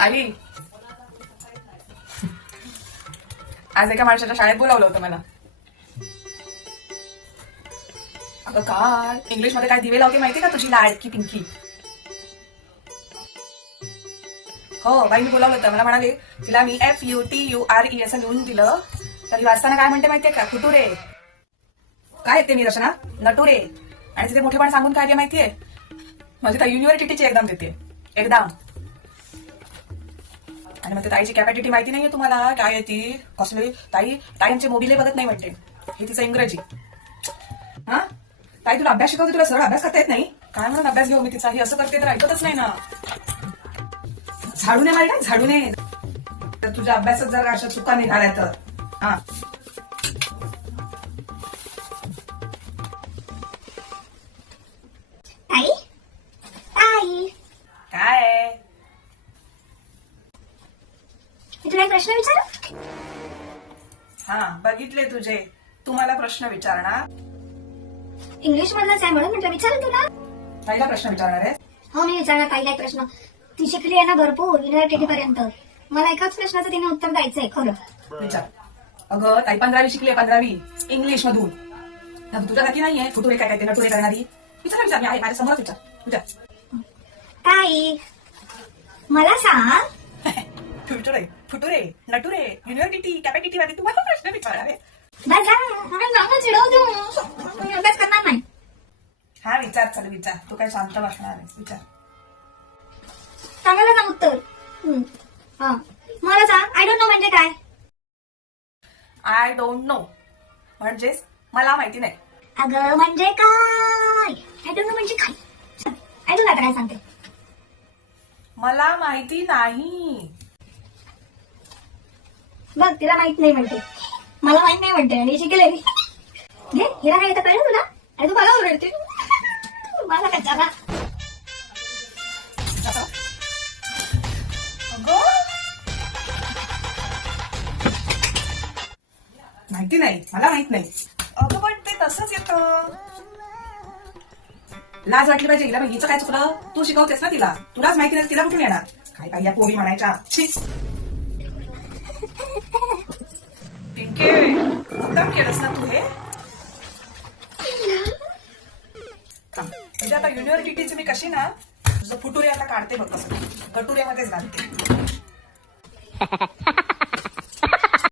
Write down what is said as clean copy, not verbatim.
आई, आज एका माणसाच्या शाळेत बोलावलं होतं मला. अगं काय इंग्लिश मध्ये काय दिवे लावते माहितीये का तुझी लाडकी पिंकी? हो बाईंनी बोलावलं होतं. मला म्हणाले तिला मी FUTURE असं लिहून दिलं. तरी वाचताना काय म्हणते माहितीये का? फुटुरे. काय येते मी रचना? नटुरे. आणि तिथे मोठेपण सांगून काय माहितीये? माझी ताई युनिव्हर्सिटीची एक्झाम देते. एकदम. आणि मग ताईची कॅपॅसिटी माहिती नाहीये तुम्हाला? काय आहे ती? कसली ताई ताईंचे मोबिले बघत नाही म्हणते. हे तिचं इंग्रजी. हा ताई तुला अभ्यास शिकवते, तुला सरळ अभ्यास करता येत नाही काय म्हणून अभ्यास घेऊ मी तिचा? ही असं करते तर ऐकतच नाही ना. झाडूने मारी ना, झाडूने. तर तुझ्या अभ्यासात जर अशा चुका निघाल्या तर हा. ताई ताई काय मी तुला एक प्रश्न विचारू? हा बघितले तुझे. तुम्हाला प्रश्न विचारणार? इंग्लिश मधलाच आहे म्हणून म्हटलं विचारू तुला. ताईला प्रश्न विचारणार आहे? हो मी विचारणार ताईला एक प्रश्न. ती शिकली आहे ना भरपूर युनिव्हर्सिटी पर्यंत. मला एकाच प्रश्नाचं तिने उत्तर द्यायचंय खरं. विचार. अगं ताई 15वी शिकली, 15वी इंग्लिश मधून. तुझ्या जाती नाहीये फुटुरे काय काय ते नटुरे करणारी. विचार विचार, मी आहे माझ्या समोर. विचार विचार. ताई मला सांग, फुटुरे फुटुरे नटुरे युनिव्हर्सिटी कॅपॅसिटी वाले तुम्हाला प्रश्न विचारणार आहे? बस नाव चिडवतो. मी अभ्यास करणार नाही. हा विचार, चल विचार. तू काय शांत बसणार आहेस? विचार. सांगायला सांग उत्तर. हा मला सांग, आय डोंट नो म्हणजे काय? आय डोंट नो म्हणजेच मला माहिती नाही. अगं म्हणजे काय? आय डोंट नो म्हणजे काय? ऐकून आता काय सांगते. मला माहिती नाही. बघ तिला माहित नाही म्हणते, मला माहित नाही म्हणते आणि शिकेल. घे हिरा काय येतं कळलं तुला? आणि तू मला ओरडते. मला कशाला? अगं माहिती नाही, मला माहित नाही. अगं पण ते तसंच येतं. लाज वाटली पाहिजे हिला. हिचं काय चुकलं? तू शिकवतेस ना तिला. तुलाच माहिती नाही तिला कुठून येणार? काय काय या पोरी म्हणायच्या. पिंके उत्तम केलंस ना तू हे. म्हणजे आता युनिव्हर्सिटीची मी कशी ना तुझं फुटुरे आता काढते बघ कसं गटुऱ्यामध्येच घालते.